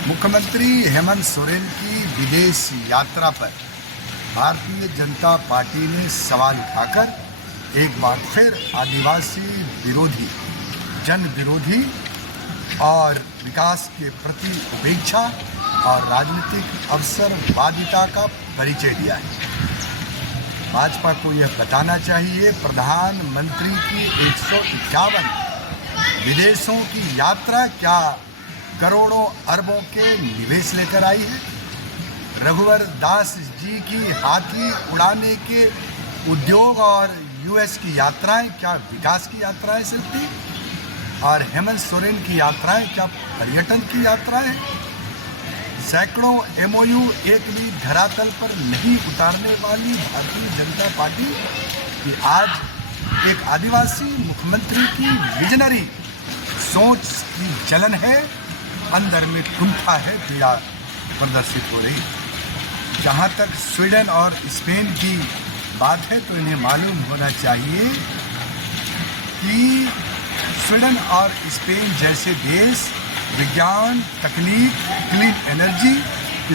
मुख्यमंत्री हेमंत सोरेन की विदेश यात्रा पर भारतीय जनता पार्टी ने सवाल उठाकर एक बार फिर आदिवासी विरोधी, जन विरोधी और विकास के प्रति उपेक्षा और राजनीतिक अवसरवादिता का परिचय दिया है। भाजपा को यह बताना चाहिए प्रधानमंत्री की 151 विदेशों की यात्रा क्या करोड़ों अरबों के निवेश लेकर आई है। रघुवर दास जी की हाथी उड़ाने के उद्योग और यूएस की यात्राएं क्या विकास की यात्राएं सिर्फ थी, और हेमंत सोरेन की यात्राएं क्या पर्यटन की यात्राएं। सैकड़ों एमओयू एक भी धरातल पर नहीं उतारने वाली भारतीय जनता पार्टी की आज एक आदिवासी मुख्यमंत्री की विजनरी सोच की जलन है, अंदर में कुंठा है, पीड़ा प्रदर्शित हो रही। जहाँ तक स्वीडन और स्पेन की बात है तो इन्हें मालूम होना चाहिए कि स्वीडन और स्पेन जैसे देश विज्ञान, तकनीक, क्लीन एनर्जी,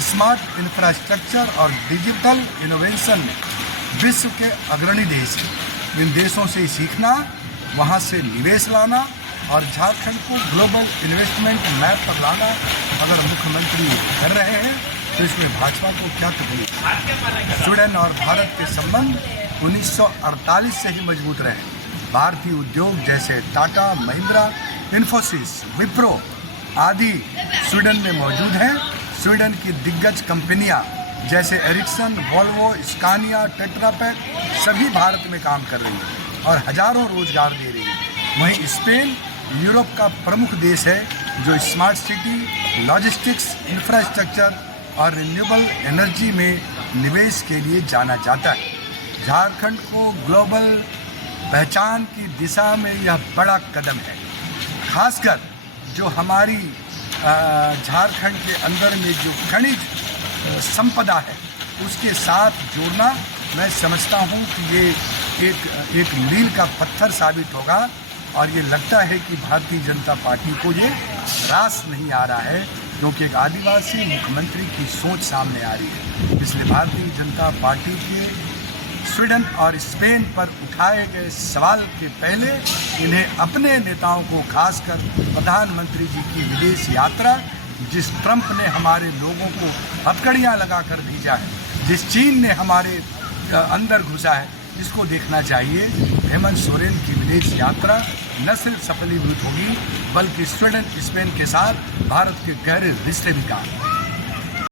स्मार्ट इंफ्रास्ट्रक्चर और डिजिटल इनोवेशन में विश्व के अग्रणी देश हैं। इन देशों से सीखना, वहाँ से निवेश लाना और झारखंड को ग्लोबल इन्वेस्टमेंट मैप पर लाना अगर मुख्यमंत्री कर रहे हैं तो इसमें भाजपा को क्या तकलीफ। स्वीडन और भारत के संबंध 1948 से ही मजबूत रहे। भारतीय उद्योग जैसे टाटा, महिंद्रा, इन्फोसिस, विप्रो आदि स्वीडन में मौजूद हैं। स्वीडन की दिग्गज कंपनियां जैसे एरिक्सन, वोल्वो, स्कानिया, टेट्रापैक सभी भारत में काम कर रही हैं और हजारों रोजगार दे रही है। वहीं स्पेन यूरोप का प्रमुख देश है जो स्मार्ट सिटी, लॉजिस्टिक्स, इंफ्रास्ट्रक्चर और रिन्यूएबल एनर्जी में निवेश के लिए जाना जाता है। झारखंड को ग्लोबल पहचान की दिशा में यह बड़ा कदम है। खासकर जो हमारी झारखंड के अंदर में जो खनिज संपदा है उसके साथ जोड़ना, मैं समझता हूँ कि ये एक मील का पत्थर साबित होगा। और ये लगता है कि भारतीय जनता पार्टी को ये रास नहीं आ रहा है, क्योंकि एक आदिवासी मुख्यमंत्री की सोच सामने आ रही है। इसलिए भारतीय जनता पार्टी के स्वीडन और स्पेन पर उठाए गए सवाल के पहले इन्हें अपने नेताओं को, खासकर प्रधानमंत्री जी की विदेश यात्रा, जिस ट्रंप ने हमारे लोगों को हथकड़ियाँ लगा कर भेजा है, जिस चीन ने हमारे अंदर घुसा है, इसको देखना चाहिए। हेमंत सोरेन की विदेश यात्रा न सिर्फ सफलीभूत होगी बल्कि स्वीडन, स्पेन के साथ भारत के गहरे रिश्ते भी काम